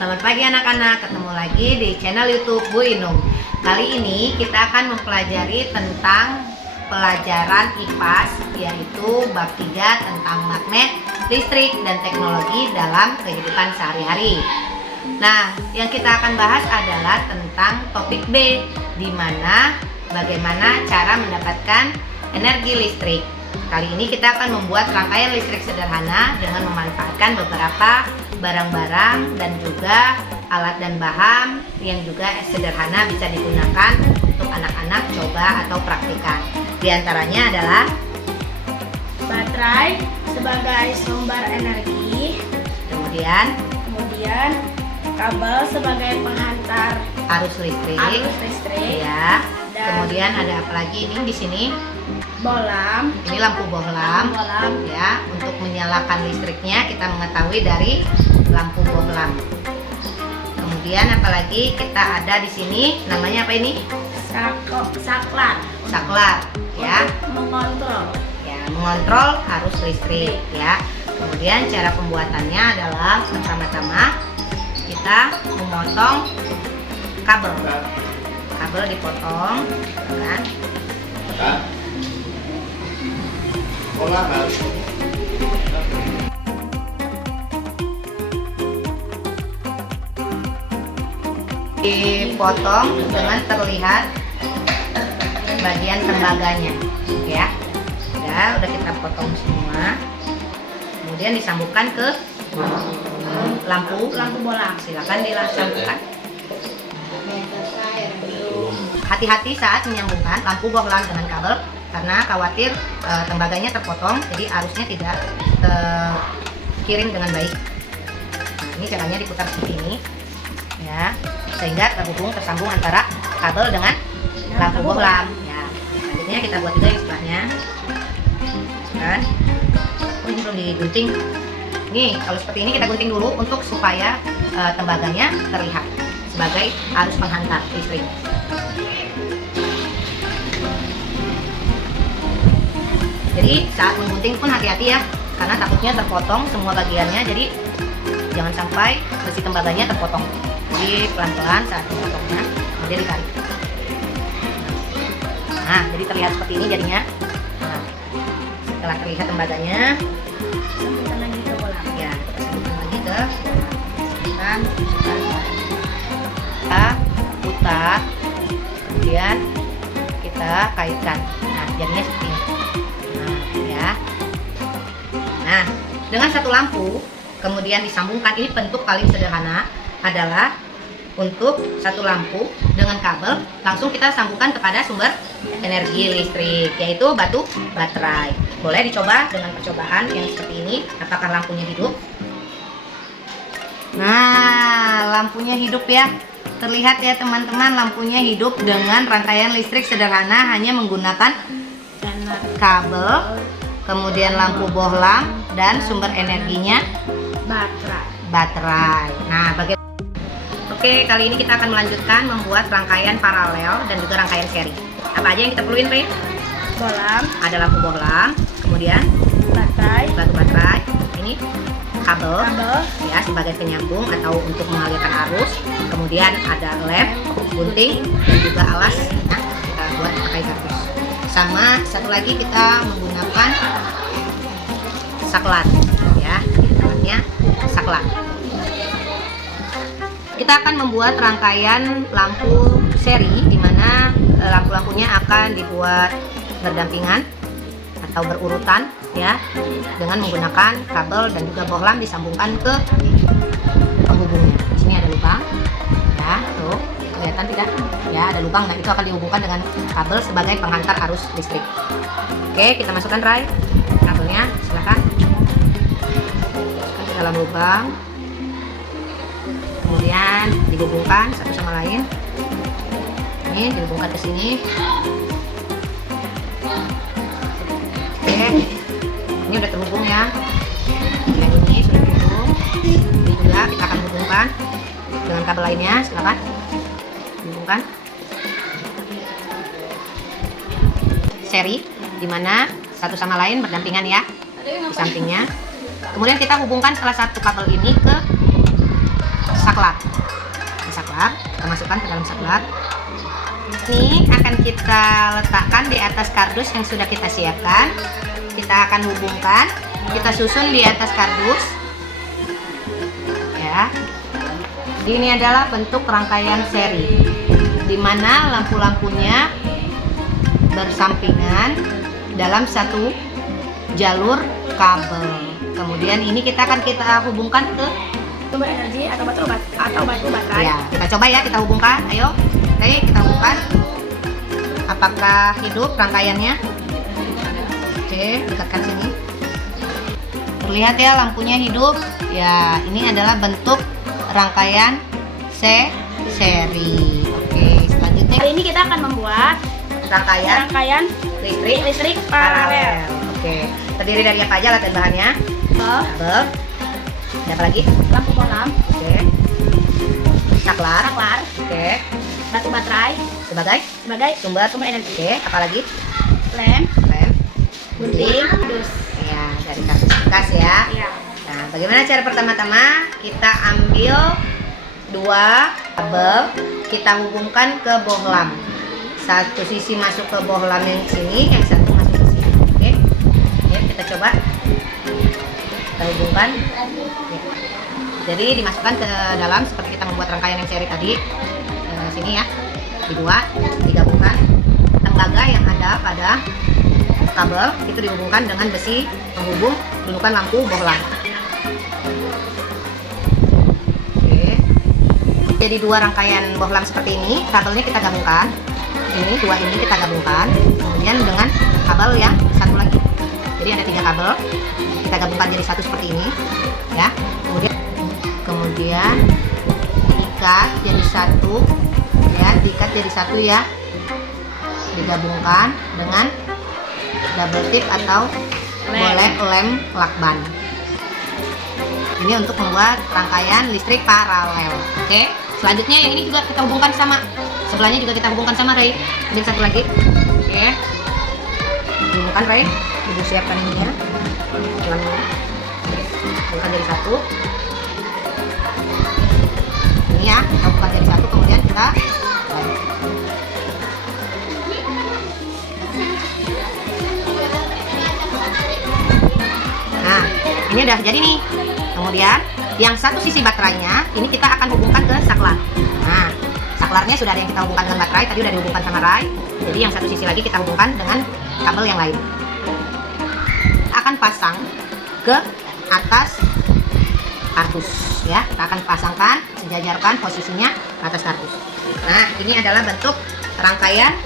Selamat pagi anak-anak, ketemu lagi di channel YouTube Bu Inung. Kali ini kita akan mempelajari tentang pelajaran IPAS, yaitu bab 3 tentang magnet, listrik, dan teknologi dalam kehidupan sehari-hari. Nah, yang kita akan bahas adalah tentang topik B, di mana bagaimana cara mendapatkan energi listrik. Kali ini kita akan membuat rangkaian listrik sederhana dengan memanfaatkan beberapa barang-barang dan juga alat dan bahan yang juga sederhana bisa digunakan untuk anak-anak coba atau praktikan. Di antaranya adalah baterai sebagai sumber energi, kemudian kabel sebagai penghantar arus listrik, ya. Kemudian ada apa lagi ini di sini? Bohlam. Ini lampu bohlam, ya. Untuk menyalakan listriknya kita mengetahui dari lampu bohlam. Kemudian apalagi kita ada di sini, namanya apa ini? Saklar. Saklar, ya. Mengontrol. Ya, mengontrol arus listrik, ya. Kemudian cara pembuatannya adalah pertama-tama kita memotong kabel. Kabel dipotong, kan? Dipotong dengan terlihat bagian tembaganya, ya. Udah kita potong semua. Kemudian disambungkan ke lampu bohlam. Silakan disambungkan. Hati-hati saat menyambungkan lampu bohlam dengan kabel, karena khawatir tembaganya terpotong, jadi arusnya tidak terkirim dengan baik. Nah, ini caranya diputar seperti ini, ya, sehingga tersambung antara kabel dengan lampu bohlam. Ya, selanjutnya kita buat juga yang sebelahnya, kan? Oh, ini belum digunting. Nih, kalau seperti ini kita gunting dulu untuk supaya tembaganya terlihat sebagai arus penghantar listrik. Jadi saat menggunting pun hati-hati ya, karena takutnya terpotong semua bagiannya. Jadi jangan sampai besi tembaganya terpotong. Jadi pelan-pelan saat memotongnya, kemudian ditarik. Nah, jadi terlihat seperti ini jadinya. Nah, setelah terlihat tembaganya, Sambungkan lagi ke bohlam. ya kita sambungkan lagi ke bohlam. Kita putar, kemudian kita kaitkan. Nah, jadinya seperti ini. Nah, dengan satu lampu kemudian disambungkan, ini bentuk paling sederhana adalah untuk satu lampu dengan kabel langsung kita sambungkan kepada sumber energi listrik, yaitu baterai. Boleh dicoba dengan percobaan yang seperti ini, apakah lampunya hidup. Nah, lampunya hidup ya. Terlihat ya teman-teman, lampunya hidup dengan rangkaian listrik sederhana hanya menggunakan kabel, kemudian lampu bohlam, dan sumber energinya baterai. Nah, Oke, kali ini kita akan melanjutkan membuat rangkaian paralel dan juga rangkaian seri. Apa aja yang kita perluin, Pak? Bohlam, Ada lampu bohlam, kemudian batu baterai, ini kabel, ya, sebagai penyambung atau untuk mengalirkan arus. Kemudian ada lem, gunting, dan juga alas. Nah, kita buat pakai kardus. Sama satu lagi kita menggunakan saklar, ya, namanya saklar. Kita akan membuat rangkaian lampu seri, di mana lampu-lampunya akan dibuat berdampingan atau berurutan, ya, dengan menggunakan kabel dan juga bohlam disambungkan ke penghubungnya. Di sini ada lubang, ya, tuh kelihatan tidak? Ya, ada lubang. Nah, itu akan dihubungkan dengan kabel sebagai penghantar arus listrik. Oke, kita masukkan Rai kabelnya, silakan. Masukkan ke dalam lubang. kemudian dihubungkan satu sama lain. Ini dihubungkan ke sini. Oke, ini udah terhubung ya. Yang ini sudah terhubung. Ini juga kita akan hubungkan dengan kabel lainnya. Silakan dihubungkan. Seri, dimana satu sama lain berdampingan ya di sampingnya. Kemudian kita hubungkan salah satu kabel ini ke saklar. Saklar, kita masukkan ke dalam saklar. Ini akan kita letakkan di atas kardus yang sudah kita siapkan. Kita akan hubungkan, kita susun di atas kardus. Ya. Ini adalah bentuk rangkaian seri, di mana lampu-lampunya bersampingan dalam satu jalur kabel. Kemudian ini kita akan hubungkan ke Sumber energi atau batu baterai. ya, kita coba ya, kita hubungkan. Ayo, Rey, kita hubungkan. Apakah hidup rangkaiannya? Oke, dekatkan sini. Terlihat ya lampunya hidup. Ya, ini adalah bentuk rangkaian seri. Oke, selanjutnya Hari ini kita akan membuat rangkaian listrik paralel. Oke, terdiri dari apa aja alat dan bahannya? Kabel. Ada apa lagi? Lampu bohlam, Oke. Saklar. Oke. batu baterai Sebagai sebagai sumber energi, Oke, apa lagi? lem, Lem. gunting, dus. Ya, dari kardus bekas ya. Ya. Nah, bagaimana cara pertama-tama? Kita ambil dua kabel, kita hubungkan ke bohlam. Satu sisi masuk ke bohlam yang sini, yang satu masuk ke sini. Oke. Ya, kita coba. Kita hubungkan. Ya. Jadi dimasukkan ke dalam seperti kita membuat rangkaian yang seri tadi. Sini ya. Di dua, digabungkan. Tembaga yang ada pada kabel itu dihubungkan dengan besi penghubung gundukan lampu bohlam. Oke. Jadi dua rangkaian bohlam seperti ini, kabelnya kita gabungkan. Ini dua ini kita gabungkan, kemudian dengan kabel yang satu lagi. Jadi ada tiga kabel, kita gabungkan jadi satu seperti ini, ya. Kemudian diikat jadi satu, ya, diikat jadi satu ya. Digabungkan dengan double tip atau boleh lem lakban. Ini untuk membuat rangkaian listrik paralel. Oke. Selanjutnya yang ini juga kita hubungkan sama sebelahnya, juga kita hubungkan sama Ray. Ini satu lagi. Oke. Hubungkan Ray. Ibu siapkan ininya. Hubungkan jadi satu. Ini ya, kita hubungkan jadi satu, kemudian kita Nah, ini udah jadi nih. Kemudian yang satu sisi baterainya ini kita akan hubungkan ke saklar. Nah, saklarnya sudah ada yang kita hubungkan dengan baterai, tadi udah dihubungkan sama Rai. Jadi yang satu sisi lagi kita hubungkan dengan kabel yang lain. Akan pasang ke atas kardus ya. Kita akan pasangkan, sejajarkan posisinya ke atas kardus. Nah, ini adalah bentuk rangkaian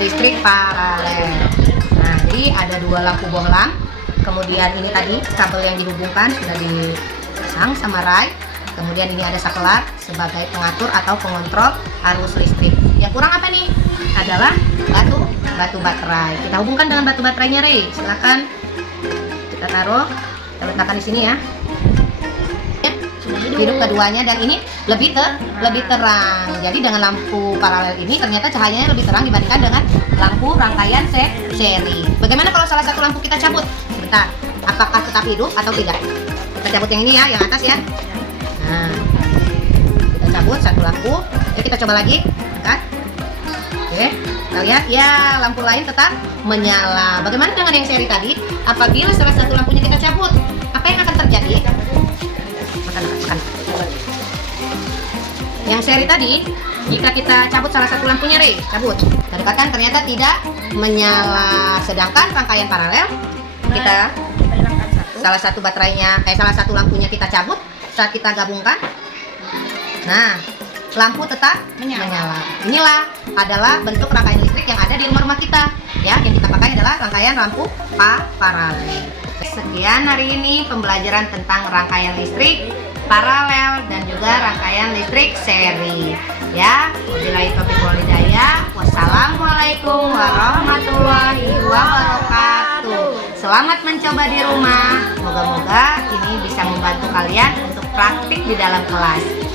listrik paralel. Nah, jadi ada dua lampu bohlam. Kemudian ini tadi kabel yang dihubungkan sudah dipasang sama Rai. Kemudian ini ada saklar sebagai pengatur atau pengontrol arus listrik. Yang kurang apa nih? Adalah batu baterai. Kita hubungkan dengan batu baterainya, Rai. Silakan kita taruh, kita letakkan di sini ya. Hidup keduanya, dan ini lebih terang. Jadi dengan lampu paralel ini ternyata cahayanya lebih terang dibandingkan dengan lampu rangkaian seri. Bagaimana kalau salah satu lampu kita cabut? Sebentar, apakah tetap hidup atau tidak? Kita cabut yang ini ya, yang atas ya. Nah, kita cabut satu lampu. Yuk kita coba lagi, angkat. Oke, kita lihat ya, lampu lain tetap menyala. Bagaimana dengan yang seri tadi? Apabila salah satu lampunya kita cabut, apa yang akan terjadi? Makan. Yang seri tadi, jika kita cabut salah satu lampunya, Rey, cabut, kita dekatkan, ternyata tidak menyala. Sedangkan rangkaian paralel, kita salah satu baterainya, salah satu lampunya kita cabut, saat kita gabungkan, nah, lampu tetap menyala. Inilah adalah bentuk rangkaian listrik yang ada di rumah-rumah kita, ya. Yang kita pakai adalah rangkaian lampu paralel. Sekian hari ini pembelajaran tentang rangkaian listrik paralel, dan juga rangkaian listrik seri. Ya, wabillahi taufiq wal hidayah. Wassalamualaikum warahmatullahi wabarakatuh. Selamat mencoba di rumah. Moga-moga ini bisa membantu kalian untuk praktik di dalam kelas.